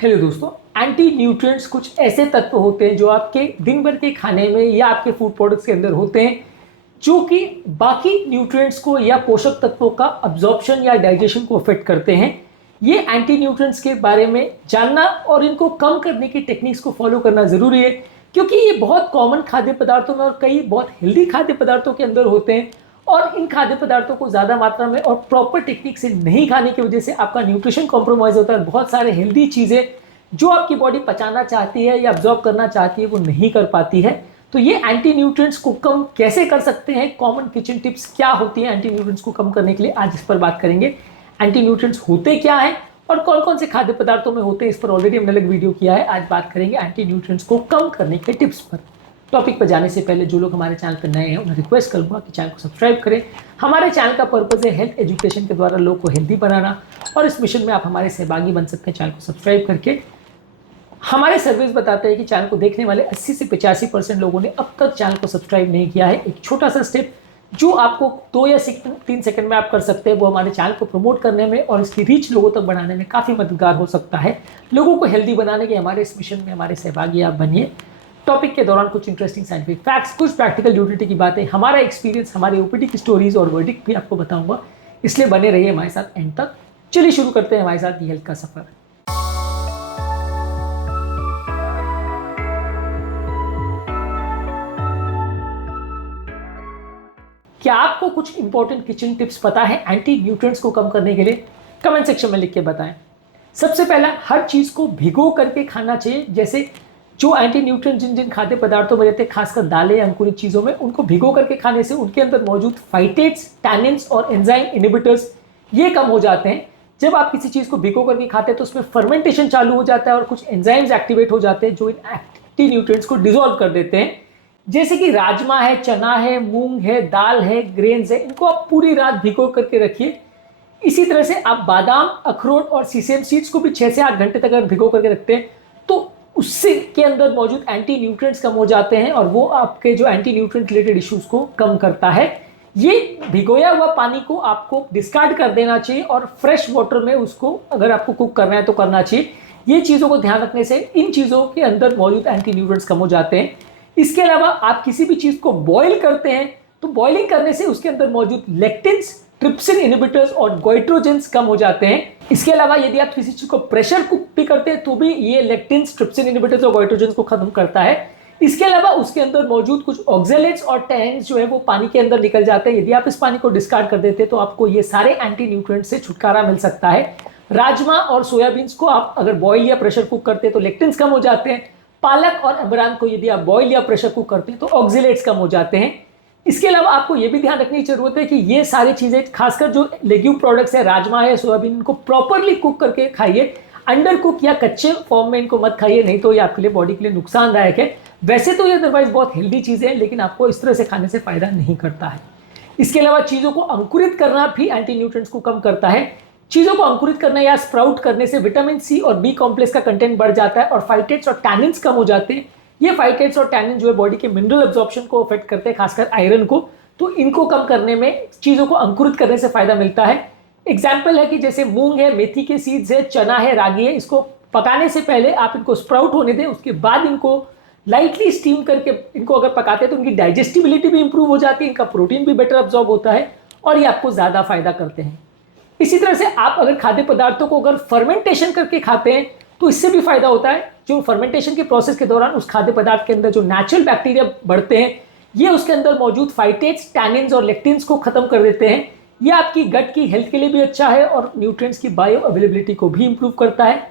Hello दोस्तों, anti nutrients कुछ ऐसे तत्व होते हैं जो आपके दिन भर के खाने में या आपके फूड प्रोडक्ट्स के अंदर होते हैं जो कि बाकी न्यूट्रिएंट्स को या पोषक तत्वों का अब्जॉर्प्शन या डाइजेशन को अफेक्ट करते हैं। ये एंटी न्यूट्रिएंट्स के बारे में जानना और इनको कम करने की टेक्निक्स को फॉलो करना जरूरी है, क्योंकि ये बहुत कॉमन खाद्य पदार्थों में और कई बहुत हेल्दी खाद्य पदार्थों के अंदर होते हैं। और इन खाद्य पदार्थों को ज़्यादा मात्रा में और प्रॉपर टेक्निक से नहीं खाने की वजह से आपका न्यूट्रिशन कॉम्प्रोमाइज होता है। बहुत सारे हेल्दी चीज़ें जो आपकी बॉडी पचाना चाहती है या अब्जॉर्ब करना चाहती है वो नहीं कर पाती है। तो ये एंटी न्यूट्रिएंट्स को कम कैसे कर सकते हैं, कॉमन किचन टिप्स क्या होती हैं एंटी न्यूट्रिएंट्स को कम करने के लिए, आज इस पर बात करेंगे। एंटी न्यूट्रिएंट्स होते क्या हैं और कौन कौन से खाद्य पदार्थों में होते हैं, इस पर ऑलरेडी हमने अलग वीडियो किया है। आज बात करेंगे एंटी न्यूट्रिएंट्स को कम करने के टिप्स पर। टॉपिक पर जाने से पहले जो लोग हमारे चैनल पर नए हैं उन्हें रिक्वेस्ट करूंगा कि चैनल को सब्सक्राइब करें। हमारे चैनल का पर्पज है हेल्थ एजुकेशन के द्वारा लोगों को हेल्दी बनाना, और इस मिशन में आप हमारे सहभागी बन सकते हैं चैनल को सब्सक्राइब करके। हमारे सर्वेस बताते हैं कि चैनल को देखने वाले 80 से 85% लोगों ने अब तक चैनल को सब्सक्राइब नहीं किया है। एक छोटा सा स्टेप जो आपको 2 या 3 सेकंड में आप कर सकते हैं, वो हमारे चैनल को प्रमोट करने में और इसकी रीच लोगों तक बढ़ाने में काफ़ी मददगार हो सकता है। लोगों को हेल्दी बनाने के हमारे इस मिशन में हमारे सहभागी आप बनिए। टॉपिक के दौरान कुछ इंटरेस्टिंग साइंटिफिक फैक्ट्स, कुछ प्रैक्टिकल यूटिलिटी की बातें, हमारा एक्सपीरियंस, हमारे ओपीडी की स्टोरीज और वर्डिक्ट भी आपको बताऊंगा, इसलिए बने रहिए हमारे साथ एंड तक। चलिए शुरू करते हैं हमारे साथ हेल्थ का सफर। क्या आपको कुछ इंपॉर्टेंट किचन टिप्स पता है एंटी न्यूट्रिएंट्स को कम करने के लिए? कमेंट सेक्शन में लिख के बताएं। सबसे पहला, हर चीज को भिगो करके खाना चाहिए। जैसे जो एंटी न्यूट्रिएंट जिन जिन खाद्य पदार्थों में रहते हैं, खासकर दालें या अंकुरित चीजों में, उनको भिगो करके खाने से उनके अंदर मौजूद फाइटेट्स, टैनिन्स और एंजाइम इनहिबिटर्स ये कम हो जाते हैं। जब आप किसी चीज को भिगो करके खाते हैं तो उसमें फर्मेंटेशन चालू हो जाता है और कुछ एंजाइम्स एक्टिवेट हो जाते हैं जो इन एंटी न्यूट्रिएंट्स को डिसॉल्व कर देते हैं। जैसे कि राजमा है, चना है, मूंग है, दाल है, ग्रेन्स है, इनको आप पूरी रात भिगो करके रखिए। इसी तरह से आप बादाम, अखरोट और सीसेम सीड्स को भी 6 से 8 घंटे तक अगर भिगो करके रखते हैं तो उससे के अंदर मौजूद एंटी न्यूट्रिएंट्स कम हो जाते हैं और वो आपके जो एंटी न्यूट्रिएंट रिलेटेड इश्यूज को कम करता है। ये भिगोया हुआ पानी को आपको डिस्कार्ड कर देना चाहिए और फ्रेश वाटर में उसको अगर आपको कुक करना है तो करना चाहिए। ये चीज़ों को ध्यान रखने से इन चीज़ों के अंदर मौजूद एंटी न्यूट्रिएंट्स कम हो जाते हैं। इसके अलावा आप किसी भी चीज़ को बॉईल करते हैं तो बॉइलिंग करने से उसके अंदर मौजूद लेक्टिन्स, ट्रिप्सिन इनहिबिटर्स और गोइट्रोजेंस कम हो जाते हैं। इसके अलावा यदि आप किसी चीज को प्रेशर कुक भी करते हैं तो भी ये लेक्टिन्स, ट्रिप्सिन इनहिबिटर्स और गोइट्रोजेंस को खत्म करता है। इसके अलावा उसके अंदर मौजूद कुछ ऑक्सैलेट्स और टैनिन्स जो है वो पानी के अंदर निकल जाते हैं। यदि आप इस पानी को डिस्कार्ड कर देते हैं तो आपको ये सारे एंटी न्यूट्रिएंट से छुटकारा मिल सकता है। राजमा और सोयाबीन्स को आप अगर बॉईल या प्रेशर कुक करते हैं तो लेक्टिन्स कम हो जाते हैं। पालक और अमरान को यदि आप बॉईल या प्रेशर कुक करते हैं तो ऑक्सैलेट्स कम हो जाते हैं। इसके अलावा आपको यह भी ध्यान रखने की जरूरत है कि ये सारी चीजें, खासकर जो लेग्यूम प्रोडक्ट्स है, राजमा है, सोयाबीन, इनको प्रॉपरली कुक करके खाइए। अंडर कुक या कच्चे फॉर्म में इनको मत खाइए, नहीं तो ये आपके लिए, बॉडी के लिए नुकसानदायक है। वैसे तो ये अदरवाइज बहुत हेल्दी चीजें हैं, लेकिन आपको इस तरह से खाने से फायदा नहीं करता है। इसके अलावा चीजों को अंकुरित करना भी एंटी न्यूट्रिएंट्स को कम करता है। चीजों को अंकुरित करने या स्प्राउट करने से विटामिन सी और बी कॉम्प्लेक्स का कंटेंट बढ़ जाता है और फाइटेट्स और टैनिन्स कम हो जाते हैं। ये फाइटेट्स और टैनिन जो है बॉडी के मिनरल एब्जॉर्प्शन को अफेक्ट करते हैं, खासकर आयरन को। तो इनको कम करने में चीजों को अंकुरित करने से फायदा मिलता है। एग्जाम्पल है कि जैसे मूंग है, मेथी के सीड्स है, चना है, रागी है, इसको पकाने से पहले आप इनको स्प्राउट होने दें, उसके बाद इनको लाइटली स्टीम करके इनको अगर पकाते हैं तो उनकी डाइजेस्टिबिलिटी भी इंप्रूव हो जाती है, इनका प्रोटीन भी बेटर अब्जॉर्ब होता है और ये आपको ज्यादा फायदा करते हैं। इसी तरह से आप अगर खाद्य पदार्थों को अगर फर्मेंटेशन करके खाते हैं तो इससे भी फायदा होता है। जो फर्मेंटेशन के प्रोसेस के दौरान उस खाद्य पदार्थ के अंदर जो नेचुरल बैक्टीरिया बढ़ते हैं, ये उसके अंदर मौजूद फाइटेट्स, टैनिन्स और लेक्टिन्स को खत्म कर देते हैं। ये आपकी गट की हेल्थ के लिए भी अच्छा है और न्यूट्रिएंट्स की बायो अवेलेबिलिटी को भी इंप्रूव करता है।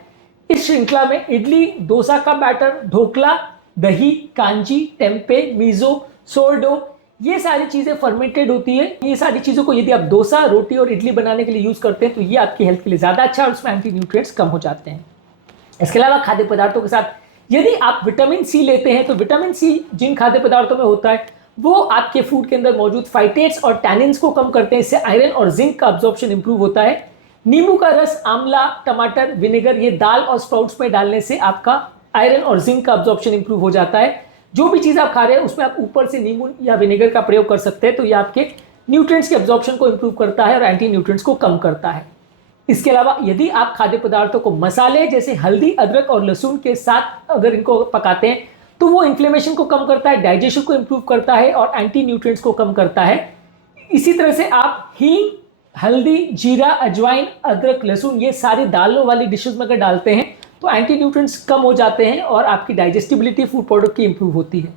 इस श्रृंखला में इडली, डोसा का बैटर, ढोकला, दही, कांजी, टेम्पे, मीजो, सोरडो, ये सारी चीजें फर्मेंटेड होती है। ये सारी चीजों को यदि आप डोसा, रोटी और इडली बनाने के लिए यूज करते हैं तो ये आपकी हेल्थ के लिए ज्यादा अच्छा है और उसमें एंटी न्यूट्रिएंट्स कम हो जाते हैं। इसके अलावा खाद्य पदार्थों के साथ यदि आप विटामिन सी लेते हैं तो विटामिन सी जिन खाद्य पदार्थों में होता है वो आपके फूड के अंदर मौजूद फाइटेट्स और टैनिन्स को कम करते हैं। इससे आयरन और जिंक का अब्जॉर्प्शन इंप्रूव होता है। नींबू का रस, आंवला, टमाटर, विनेगर, ये दाल और स्प्राउट्स में डालने से आपका आयरन और जिंक का अब्जॉर्प्शन इंप्रूव हो जाता है। जो भी चीज़ आप खा रहे हैं उसमें आप ऊपर से नींबू या विनेगर का प्रयोग कर सकते हैं, तो ये आपके न्यूट्रिएंट्स के अब्जॉर्प्शन को इंप्रूव करता है और एंटी न्यूट्रिएंट्स को कम करता है। इसके अलावा यदि आप खाद्य पदार्थों को मसाले जैसे हल्दी, अदरक और लहसुन के साथ अगर इनको पकाते हैं तो वो इन्फ्लेमेशन को कम करता है, डाइजेशन को इंप्रूव करता है और एंटी न्यूट्रिएंट्स को कम करता है। इसी तरह से आप हींग, हल्दी, जीरा, अजवाइन, अदरक, लहसुन ये सारी दालों वाली डिशेस में अगर डालते हैं तो एंटी न्यूट्रिएंट्स कम हो जाते हैं और आपकी डाइजेस्टिबिलिटी फूड प्रोडक्ट की इंप्रूव होती है।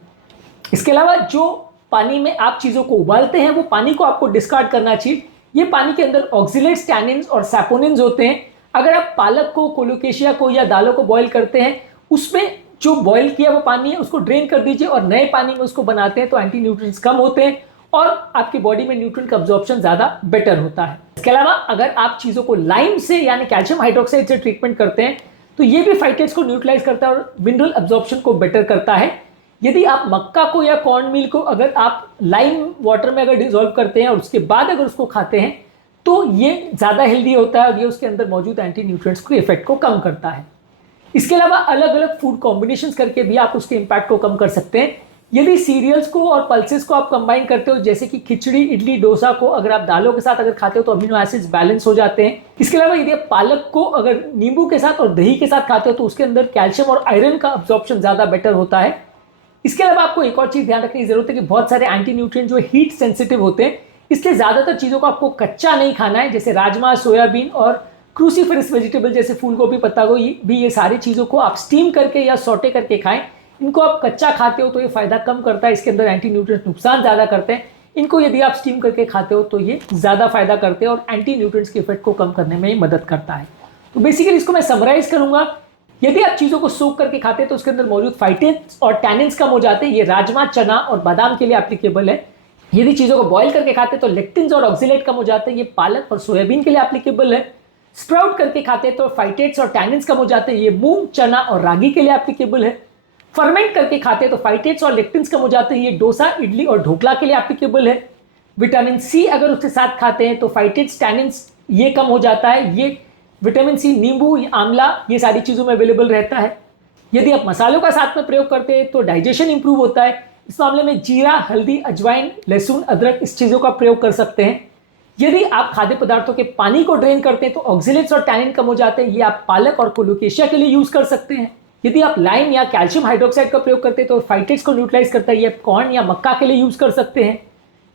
इसके अलावा जो पानी में आप चीज़ों को उबालते हैं वो पानी को आपको डिस्कार्ड करना चाहिए। ये पानी के अंदर ऑक्सिलेट्स, टैनिन्स और सैपोनिन्स होते हैं। अगर आप पालक को, कोलोकेशिया को या दालों को बॉईल करते हैं, उसमें जो बॉईल किया वो पानी है उसको ड्रेन कर दीजिए और नए पानी में उसको बनाते हैं तो एंटी न्यूट्रिएंट्स कम होते हैं और आपकी बॉडी में न्यूट्रिएंट का अब्जॉर्प्शन ज़्यादा बेटर होता है। इसके अलावा अगर आप चीज़ों को लाइम से यानी कैल्शियम हाइड्रोक्साइड से ट्रीटमेंट करते हैं तो ये भी फाइटेट्स को न्यूट्रलाइज करता है और मिनरल अब्जॉर्प्शन को बेटर करता है। यदि आप मक्का को या कॉर्न मील को अगर आप लाइम वाटर में अगर डिजोल्व करते हैं और उसके बाद अगर उसको खाते हैं तो ये ज़्यादा हेल्दी होता है और ये उसके अंदर मौजूद एंटी न्यूट्रिएंट्स के इफेक्ट को कम करता है। इसके अलावा अलग अलग फूड कॉम्बिनेशंस करके भी आप उसके इम्पैक्ट को कम कर सकते हैं। यदि सीरियल्स को और पल्सेस को आप कंबाइन करते हो, जैसे कि खिचड़ी, इडली, डोसा को अगर आप दालों के साथ अगर खाते हो तो अमीनो एसिड्स बैलेंस हो जाते हैं। इसके अलावा यदि आप पालक को अगर नींबू के साथ और दही के साथ खाते हो तो उसके अंदर कैल्शियम और आयरन का अब्जॉर्प्शन ज़्यादा बेटर होता है। इसके अलावा आपको एक और चीज़ ध्यान रखने की जरूरत है कि बहुत सारे एंटी न्यूट्रिएंट जो हीट सेंसिटिव होते हैं, इसलिए ज़्यादातर चीज़ों को आपको कच्चा नहीं खाना है। जैसे राजमा, सोयाबीन और क्रूसीफेरस वेजिटेबल जैसे फूल गोभी, पत्ता गोभी भी, ये सारी चीज़ों को आप स्टीम करके या सौटे करके खाएं। इनको आप कच्चा खाते हो तो ये फायदा कम करता है, इसके अंदर एंटी न्यूट्रिएंट्स नुकसान ज़्यादा करते हैं। इनको यदि आप स्टीम करके खाते हो तो ये ज़्यादा फायदा करते हैं और एंटी न्यूट्रिएंट्स के इफेक्ट को कम करने में मदद करता है। तो बेसिकली इसको मैं समराइज करूंगा, यदि आप चीज़ों को सोक करके खाते हैं तो उसके अंदर मौजूद फाइटेट्स और टैनिन्स कम हो जाते हैं। ये राजमा, चना और बादाम के लिए एप्लीकेबल है। यदि चीज़ों को बॉयल करके खाते हैं तो लेक्टिन्स और ऑक्सिलेट कम हो जाते हैं। ये पालक और सोयाबीन के लिए एप्लीकेबल है। स्प्राउट करके खाते हैं तो फाइटेट्स और टैनिन्स कम हो जाते हैं। ये मूंग, चना और रागी के लिए एप्लीकेबल है। फर्मेंट करके खाते हैं तो फाइटेट्स और लेक्टिन्स कम हो जाते हैं। ये डोसा, इडली और ढोकला के लिए एप्लीकेबल है। विटामिन सी अगर उसके साथ खाते हैं तो फाइटेट्स, टैनिन्स ये कम हो जाता है। ये विटामिन सी नींबू, आंवला ये सारी चीज़ों में अवेलेबल रहता है। यदि आप मसालों का साथ में प्रयोग करते हैं तो डाइजेशन इंप्रूव होता है। इस मामले में जीरा, हल्दी, अजवाइन, लहसुन, अदरक इस चीज़ों का प्रयोग कर सकते हैं। यदि आप खाद्य पदार्थों के पानी को ड्रेन करते हैं तो ऑक्सिलेट्स और टैनिन कम हो जाते हैं। ये आप पालक और कोलोकेशिया के लिए यूज कर सकते हैं। यदि आप लाइम या कैल्शियम हाइड्रोक्साइड का प्रयोग करते हैं तो फाइटेट्स को न्यूट्रलाइज करता है। ये आप कॉर्न या मक्का के लिए यूज कर सकते हैं।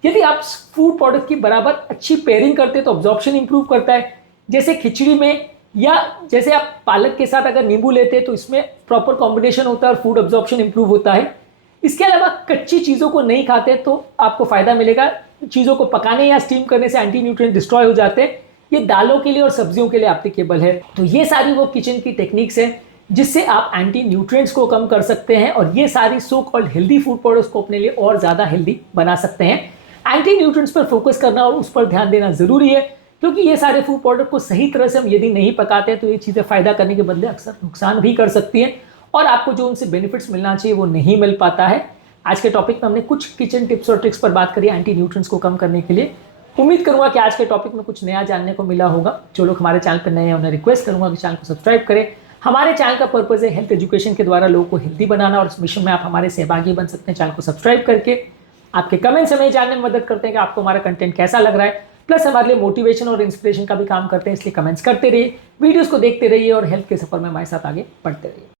यदि आप फूड प्रोडक्ट की बराबर अच्छी पेयरिंग करते हैं तो ऑब्जॉर्प्शन इंप्रूव करता है। जैसे खिचड़ी में या जैसे आप पालक के साथ अगर नींबू लेते हैं तो इसमें प्रॉपर कॉम्बिनेशन होता है और फूड ऑब्जॉर्प्शन इंप्रूव होता है। इसके अलावा कच्ची चीज़ों को नहीं खाते तो आपको फायदा मिलेगा। चीज़ों को पकाने या स्टीम करने से एंटी न्यूट्रिएंट डिस्ट्रॉय हो जाते हैं। ये दालों के लिए और सब्जियों के लिए एप्लीकेबल है। तो ये सारी वो किचन की टेक्निक्स हैं जिससे आप एंटी न्यूट्रिएंट्स को कम कर सकते हैं और ये सारी so called healthy food products को अपने लिए और ज़्यादा हेल्दी बना सकते हैं। एंटी न्यूट्रिएंट्स पर फोकस करना और उस पर ध्यान देना ज़रूरी है, क्योंकि ये सारे फूड प्रोडक्ट को सही तरह से हम यदि नहीं पकाते हैं तो ये चीज़ें फ़ायदा करने के बदले अक्सर नुकसान भी कर सकती हैं और आपको जो उनसे बेनिफिट्स मिलना चाहिए वो नहीं मिल पाता है। आज के टॉपिक में हमने कुछ किचन टिप्स और ट्रिक्स पर बात करी एंटी न्यूट्रिएंट्स को कम करने के लिए। उम्मीद करूंगा कि आज के टॉपिक में कुछ नया जानने को मिला होगा। जो लोग हमारे चैनल पर नए हैं उन्हें रिक्वेस्ट करूंगा कि चैनल को सब्सक्राइब करें। हमारे चैनल का पर्पज़ है हेल्थ एजुकेशन के द्वारा लोगों को हेल्दी बनाना और इस मिशन में आप हमारे सहभागी बन सकते हैं। चैनल को सब्सक्राइब करके आपके कमेंट्स हमें जानने में मदद करते हैं कि आपको हमारा कंटेंट कैसा लग रहा है। प्लस हमारे लिए मोटिवेशन और इंस्पिरेशन का भी काम करते हैं, इसलिए कमेंट्स करते रहिए, वीडियोस को देखते रहिए और हेल्थ के सफर में हमारे साथ आगे बढ़ते रहिए।